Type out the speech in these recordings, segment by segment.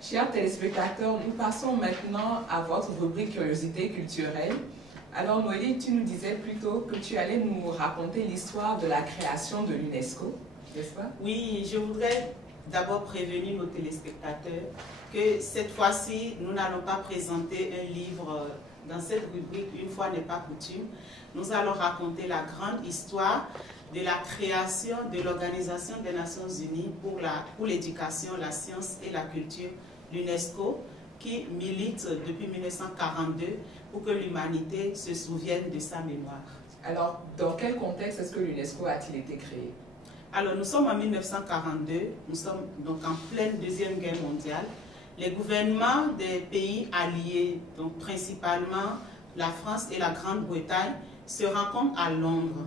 Chers téléspectateurs, nous passons maintenant à votre rubrique Curiosité culturelle. Alors Noélie, tu nous disais plutôt que tu allais nous raconter l'histoire de la création de l'UNESCO, n'est-ce pas? Oui, je voudrais d'abord prévenir nos téléspectateurs que cette fois-ci, nous n'allons pas présenter un livre dans cette rubrique, une fois n'est pas coutume. Nous allons raconter la grande histoire de la création de l'Organisation des Nations Unies pour l'éducation, la science et la culture, l'UNESCO, qui milite depuis 1942 pour que l'humanité se souvienne de sa mémoire. Alors, dans quel contexte est-ce que l'UNESCO a-t-il été créé? Alors, nous sommes en 1942, nous sommes donc en pleine Deuxième Guerre mondiale. Les gouvernements des pays alliés, donc principalement la France et la Grande-Bretagne, se rencontrent à Londres.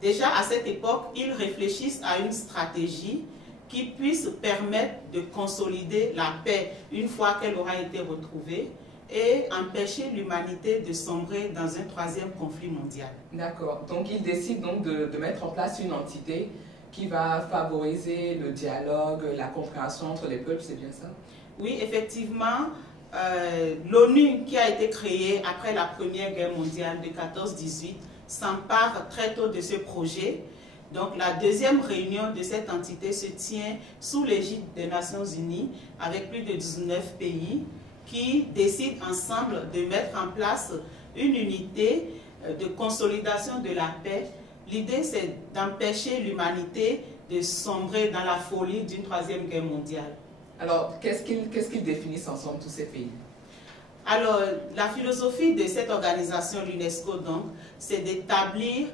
Déjà à cette époque, ils réfléchissent à une stratégie qui puisse permettre de consolider la paix une fois qu'elle aura été retrouvée et empêcher l'humanité de sombrer dans un troisième conflit mondial. D'accord. Donc, ils décident donc de mettre en place une entité qui va favoriser le dialogue, la compréhension entre les peuples, c'est bien ça? Oui, effectivement, l'ONU qui a été créée après la Première Guerre mondiale de 14-18 s'empare très tôt de ce projet. Donc la deuxième réunion de cette entité se tient sous l'égide des Nations Unies avec plus de 19 pays qui décident ensemble de mettre en place une unité de consolidation de la paix. L'idée, c'est d'empêcher l'humanité de sombrer dans la folie d'une troisième guerre mondiale. Alors, qu'est-ce qu'ils définissent ensemble, tous ces pays? Alors, la philosophie de cette organisation, l'UNESCO, donc, c'est d'établir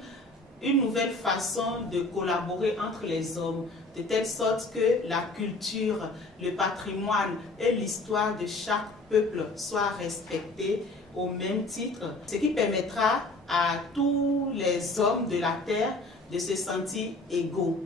une nouvelle façon de collaborer entre les hommes, de telle sorte que la culture, le patrimoine et l'histoire de chaque peuple soient respectés au même titre, ce qui permettra à tous les hommes de la Terre de se sentir égaux.